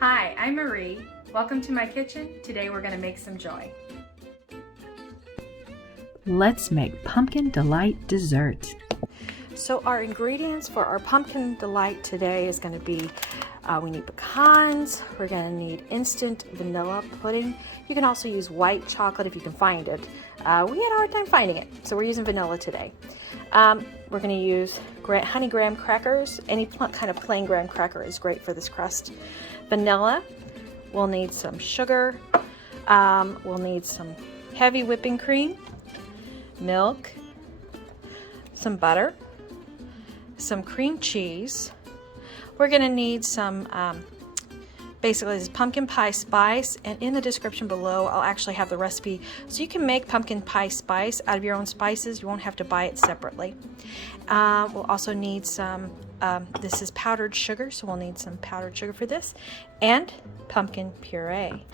Hi, I'm Marie. Welcome to my kitchen. Today we're going to make some joy. Let's make pumpkin delight dessert. So our ingredients for our pumpkin delight today is going to be, we need pecans, we're going to need instant vanilla pudding. You can also use white chocolate if you can find it. We had a hard time finding it, so we're using vanilla today. We're going to use honey graham crackers. Any kind of plain graham cracker is great for this crust. Vanilla. We'll need some sugar. We'll need some heavy whipping cream, milk, some butter, some cream cheese. We're going to need some basically this pumpkin pie spice, and in the description below I'll actually have the recipe so you can make pumpkin pie spice out of your own spices. You won't have to buy it separately. We'll also need some this is powdered sugar, so we'll need some powdered sugar for this, and pumpkin puree.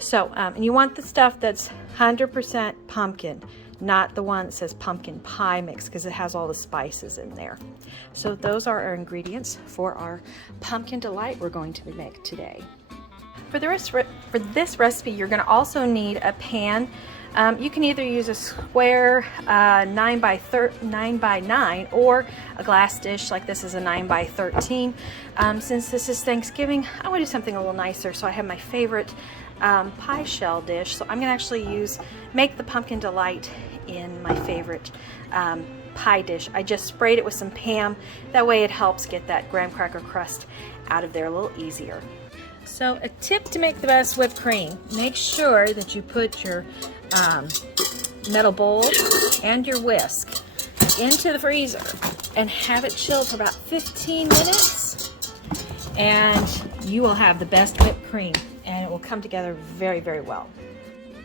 So and you want the stuff that's 100% pumpkin, not the one that says pumpkin pie mix, because it has all the spices in there. So those are our ingredients for our pumpkin delight we're going to make today. For this recipe, you're going to also need a pan. You can either use a square 9 by 9 or a glass dish like this is a 9 by 13. Since this is Thanksgiving, I want to do something a little nicer, so I have my favorite pie shell dish. So I'm going to actually make the pumpkin delight in my favorite pie dish. I just sprayed it with some Pam. That way it helps get that graham cracker crust out of there a little easier. So a tip to make the best whipped cream: make sure that you put your metal bowl and your whisk into the freezer and have it chill for about 15 minutes, and you will have the best whipped cream, and it will come together very, very well.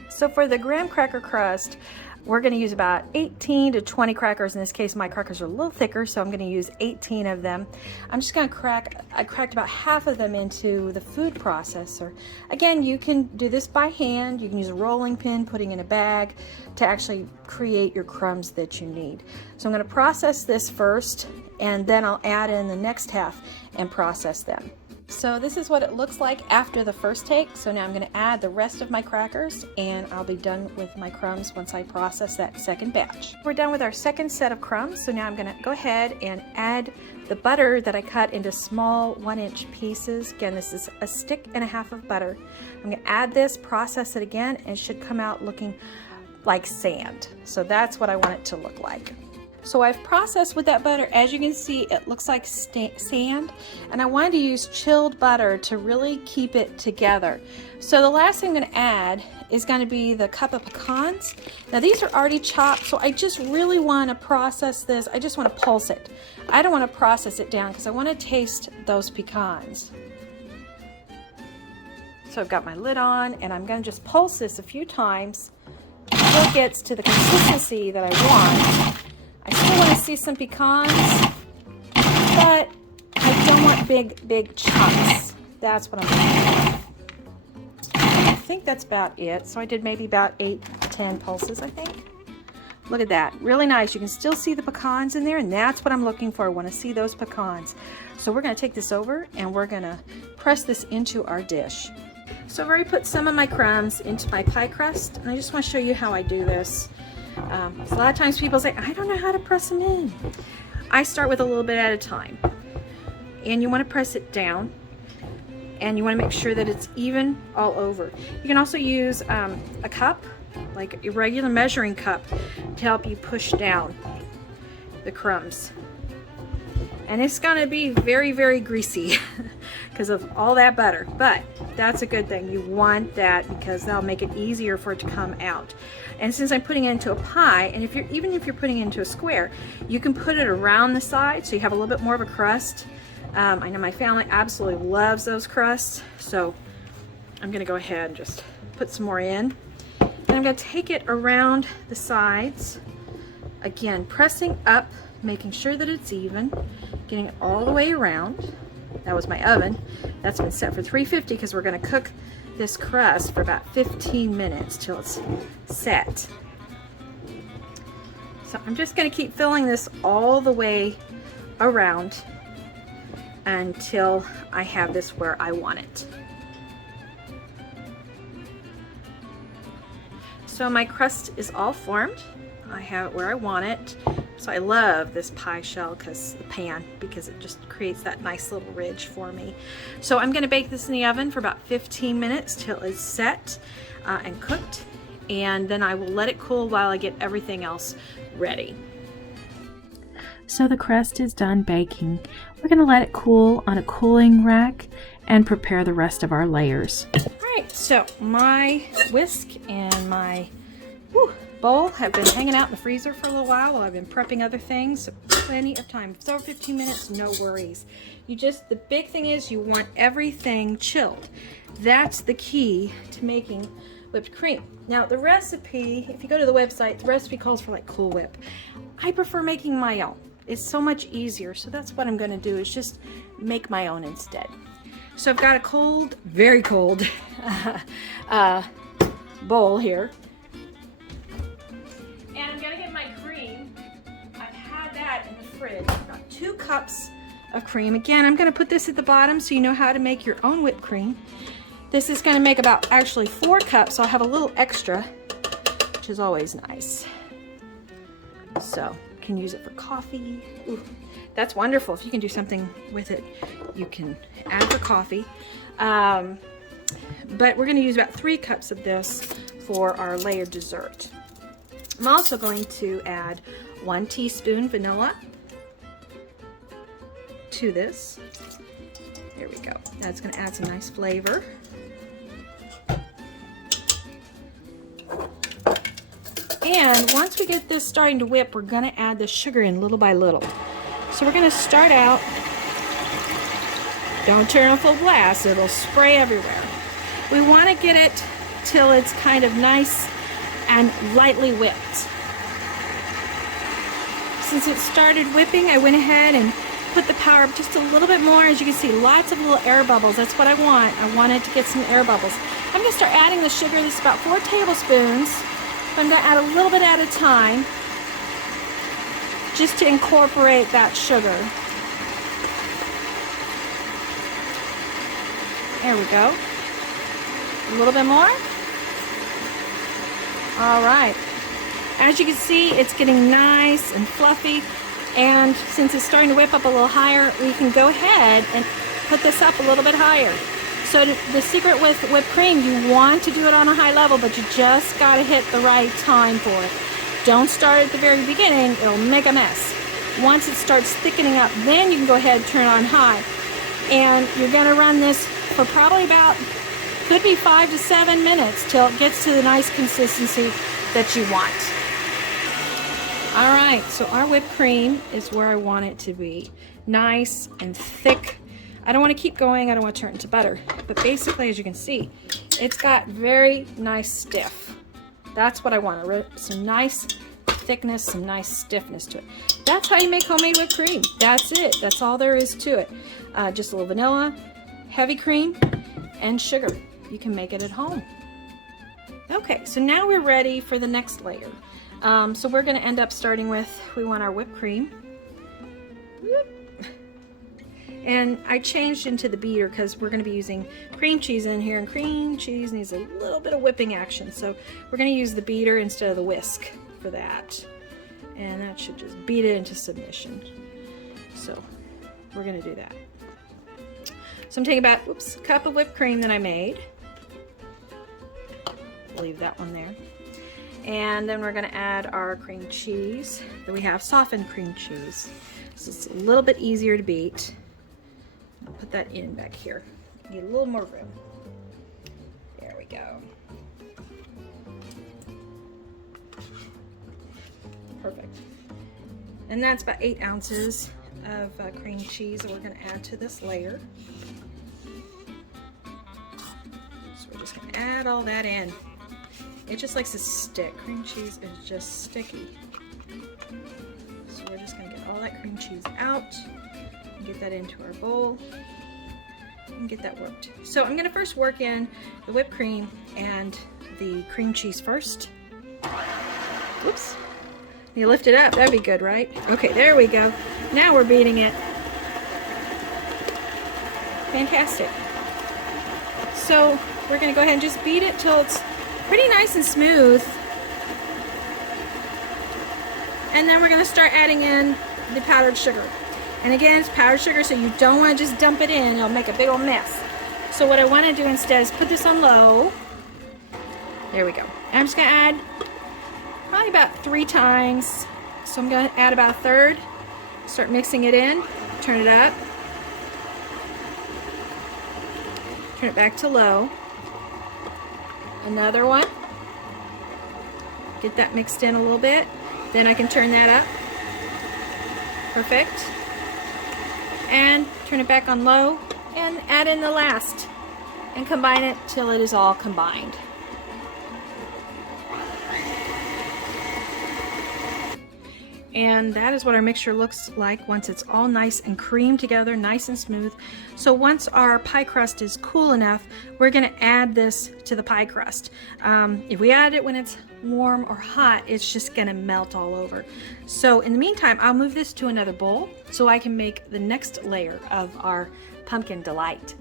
So for the graham cracker crust, we're going to use about 18 to 20 crackers. In this case, my crackers are a little thicker, so I'm going to use 18 of them. I'm just going to I cracked about half of them into the food processor. Again, you can do this by hand. You can use a rolling pin, putting in a bag to actually create your crumbs that you need. So I'm going to process this first, and then I'll add in the next half and process them. So this is what it looks like after the first take. So now I'm going to add the rest of my crackers, and I'll be done with my crumbs once I process that second batch. We're done with our second set of crumbs, so now I'm going to go ahead and add the butter that I cut into small 1-inch pieces. Again, this is a stick and a half of butter. I'm going to add this, process it again, and it should come out looking like sand. So that's what I want it to look like. So I've processed with that butter. As you can see, it looks like sand, and I wanted to use chilled butter to really keep it together. So the last thing I'm going to add is going to be the cup of pecans. Now these are already chopped, so I just really want to process this. I just want to pulse it. I don't want to process it down because I want to taste those pecans. So I've got my lid on, and I'm going to just pulse this a few times until it gets to the consistency that I want. I still want to see some pecans, but I don't want big chunks. That's what I'm doing. I think that's about it. So I did maybe about 8 to 10 pulses, I think. Look at that. Really nice. You can still see the pecans in there, and that's what I'm looking for. I want to see those pecans. So we're going to take this over, and we're going to press this into our dish. So I've already put some of my crumbs into my pie crust, and I just want to show you how I do this. A lot of times people say, I don't know how to press them in. I start with a little bit at a time, and you want to press it down, and you want to make sure that it's even all over. You can also use a cup, like a regular measuring cup, to help you push down the crumbs. And it's going to be very, very greasy because of all that butter, but that's a good thing. You want that because that'll make it easier for it to come out. And since I'm putting it into a pie, and even if you're putting it into a square, you can put it around the side so you have a little bit more of a crust. I know my family absolutely loves those crusts, so I'm going to go ahead and just put some more in. And I'm going to take it around the sides, again pressing up, making sure that it's even, getting it all the way around. That was my oven. That's been set for 350 because we're going to cook this crust for about 15 minutes till it's set. So I'm just going to keep filling this all the way around until I have this where I want it. So my crust is all formed. I have it where I want it. So I love this pie shell pan because it just creates that nice little ridge for me. So I'm gonna bake this in the oven for about 15 minutes till it's set and cooked. And then I will let it cool while I get everything else ready. So the crust is done baking. We're going to let it cool on a cooling rack and prepare the rest of our layers. Alright, so my whisk and my bowl have been hanging out in the freezer for a little while I've been prepping other things. So plenty of time. If it's over 15 minutes, no worries. The big thing is you want everything chilled. That's the key to making whipped cream. Now the recipe, if you go to the website, the recipe calls for like Cool Whip. I prefer making my own. It's so much easier, so that's what I'm going to do, is just make my own instead. So I've got a cold, very cold bowl here. And I'm going to get my cream. I've had that in the fridge. I've got 2 cups of cream. Again, I'm going to put this at the bottom so you know how to make your own whipped cream. This is going to make about actually 4 cups, so I'll have a little extra, which is always nice. So you can use it for coffee. Ooh, that's wonderful. If you can do something with it, you can add for coffee. But we're going to use about 3 cups of this for our layered dessert. I'm also going to add 1 teaspoon vanilla to this. There we go. That's going to add some nice flavor. And once we get this starting to whip, we're going to add the sugar in little by little. So we're going to start out, don't turn on full blast, it'll spray everywhere. We want to get it till it's kind of nice and lightly whipped. Since it started whipping, I went ahead and put the power up just a little bit more. As you can see, lots of little air bubbles. That's what I want. I want it to get some air bubbles. I'm going to start adding the sugar. This is about 4 tablespoons. I'm going to add a little bit at a time just to incorporate that sugar. There we go. A little bit more. All right. As you can see, it's getting nice and fluffy, and since it's starting to whip up a little higher, we can go ahead and put this up a little bit higher. So the secret with whipped cream, you want to do it on a high level, but you just got to hit the right time for it. Don't start at the very beginning, it'll make a mess. Once it starts thickening up, then you can go ahead and turn it on high. And you're going to run this for probably about, could be 5 to 7 minutes till it gets to the nice consistency that you want. All right, so our whipped cream is where I want it to be. Nice and thick. I don't want to keep going, I don't want to turn it into butter. But basically, as you can see, it's got very nice stiff. That's what I want, some nice thickness, some nice stiffness to it. That's how you make homemade whipped cream. That's it, that's all there is to it. Just a little vanilla, heavy cream, and sugar. You can make it at home. Okay, so now we're ready for the next layer. So we're going to end up starting with, we want our whipped cream. And I changed into the beater because we're going to be using cream cheese in here, and cream cheese needs a little bit of whipping action. So we're going to use the beater instead of the whisk for that. And that should just beat it into submission. So we're going to do that. So I'm taking about, a cup of whipped cream that I made. Leave that one there. And then we're going to add our cream cheese that we have, softened cream cheese. So it's a little bit easier to beat. I'll put that in back here. Need a little more room. There we go. Perfect. And that's about 8 ounces of cream cheese that we're going to add to this layer. So we're just going to add all that in. It just likes to stick. Cream cheese is just sticky. So we're just going to get all that cream cheese out and get that into our bowl and get that worked. So I'm going to first work in the whipped cream and the cream cheese first. Whoops. You lift it up. That'd be good, right? Okay, there we go. Now we're beating it. Fantastic. So we're going to go ahead and just beat it till it's pretty nice and smooth. And then we're going to start adding in the powdered sugar. And again, it's powdered sugar, so you don't want to just dump it in. It'll make a big old mess. So what I want to do instead is put this on low. There we go. And I'm just going to add probably about 3 times. So I'm going to add about a third. Start mixing it in. Turn it up. Turn it back to low. Another one. Get that mixed in a little bit. Then I can turn that up. Perfect. And turn it back on low and add in the last and combine it till it is all combined. And that is what our mixture looks like once it's all nice and creamed together, nice and smooth. So once our pie crust is cool enough, we're going to add this to the pie crust. If we add it when it's warm or hot, it's just going to melt all over. So in the meantime, I'll move this to another bowl so I can make the next layer of our pumpkin delight.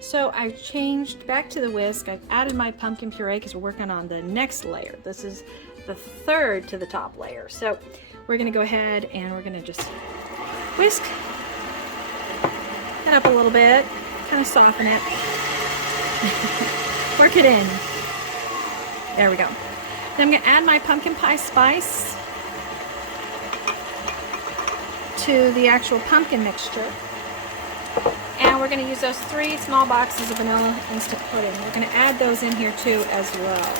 So I've changed back to the whisk. I've added my pumpkin puree because we're working on the next layer. This is the third to the top layer. So we're going to go ahead and we're going to just whisk it up a little bit, kind of soften it, work it in. There we go. Then I'm going to add my pumpkin pie spice to the actual pumpkin mixture. And we're going to use those 3 small boxes of vanilla instant pudding. We're going to add those in here too as well.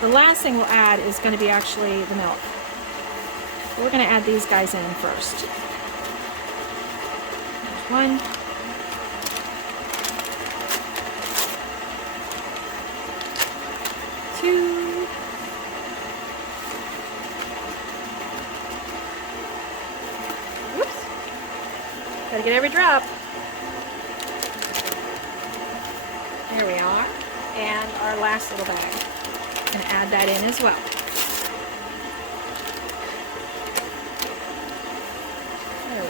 The last thing we'll add is going to be actually the milk. So we're going to add these guys in first. There's 1. Two. Whoops. Gotta get every drop. There we are. And our last little bag. Going to add that in as well. There we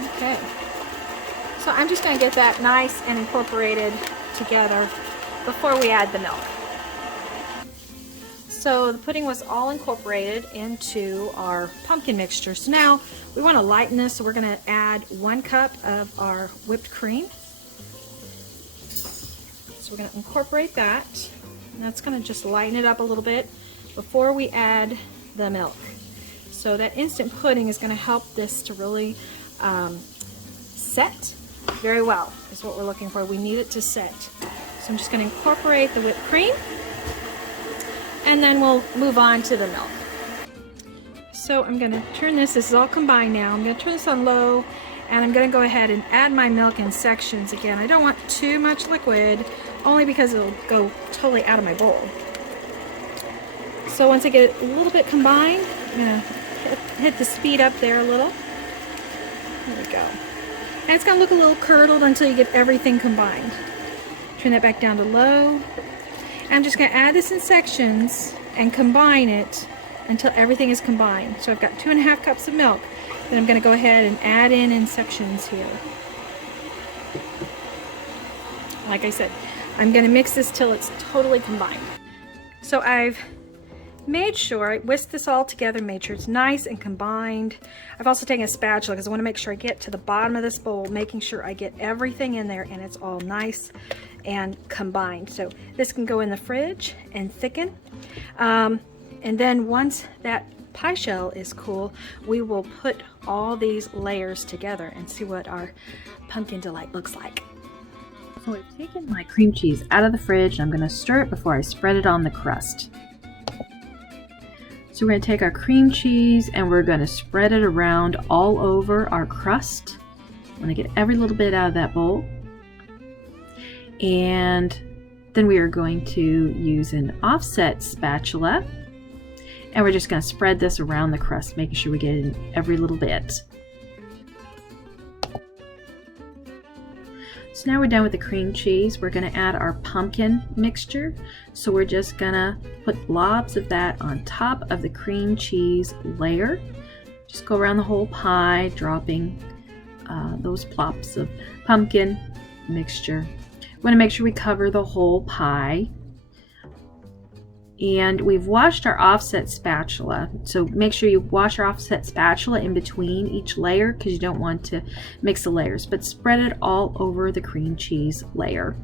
go. Okay. So I'm just going to get that nice and incorporated together before we add the milk. So the pudding was all incorporated into our pumpkin mixture. So now we want to lighten this, so we're going to add 1 cup of our whipped cream. So we're going to incorporate that, and that's going to just lighten it up a little bit before we add the milk. So that instant pudding is going to help this to really set very well, is what we're looking for. We need it to set. So I'm just going to incorporate the whipped cream, and then we'll move on to the milk. So I'm going to turn this is all combined now. I'm going to turn this on low, and I'm going to go ahead and add my milk in sections again. I don't want too much liquid, only because it'll go totally out of my bowl. So once I get it a little bit combined, I'm going to hit the speed up there a little. There we go. And it's going to look a little curdled until you get everything combined. Turn that back down to low. And I'm just going to add this in sections and combine it until everything is combined. So I've got 2.5 cups of milk that I'm going to go ahead and add in sections here. Like I said, I'm going to mix this till it's totally combined. So I've made sure, I whisked this all together, made sure it's nice and combined. I've also taken a spatula because I want to make sure I get to the bottom of this bowl, making sure I get everything in there and it's all nice and combined. So this can go in the fridge and thicken. And then once that pie shell is cool, we will put all these layers together and see what our pumpkin delight looks like. So I've taken my cream cheese out of the fridge and I'm going to stir it before I spread it on the crust. So we're going to take our cream cheese and we're going to spread it around all over our crust. I'm going to get every little bit out of that bowl. And then we are going to use an offset spatula. And we're just going to spread this around the crust, making sure we get in every little bit. So now we're done with the cream cheese. We're going to add our pumpkin mixture. So we're just going to put blobs of that on top of the cream cheese layer. Just go around the whole pie, dropping those plops of pumpkin mixture. We want to make sure we cover the whole pie. And we've washed our offset spatula, so make sure you wash your offset spatula in between each layer because you don't want to mix the layers, but spread it all over the cream cheese layer.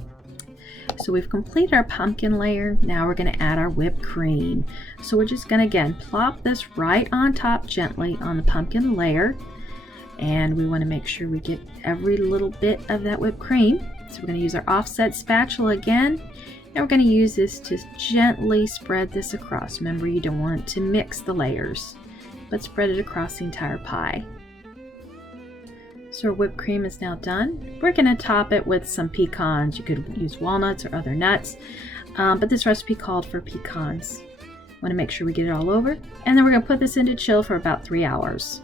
So we've completed our pumpkin layer. Now we're going to add our whipped cream. So we're just going to again plop this right on top gently on the pumpkin layer, and we want to make sure we get every little bit of that whipped cream. So we're going to use our offset spatula again. And we're going to use this to gently spread this across. Remember, you don't want to mix the layers, but spread it across the entire pie. So our whipped cream is now done. We're going to top it with some pecans. You could use walnuts or other nuts, but this recipe called for pecans. Want to make sure we get it all over. And then we're going to put this into chill for about 3 hours.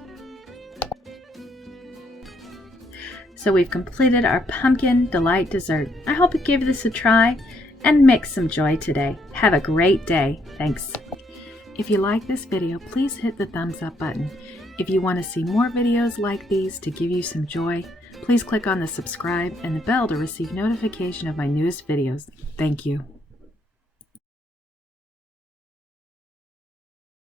So we've completed our pumpkin delight dessert. I hope you give this a try and mix some joy today. Have a great day. Thanks. If you like this video, please hit the thumbs up button. If you want to see more videos like these to give you some joy, please click on the subscribe and the bell to receive notification of my newest videos. Thank you.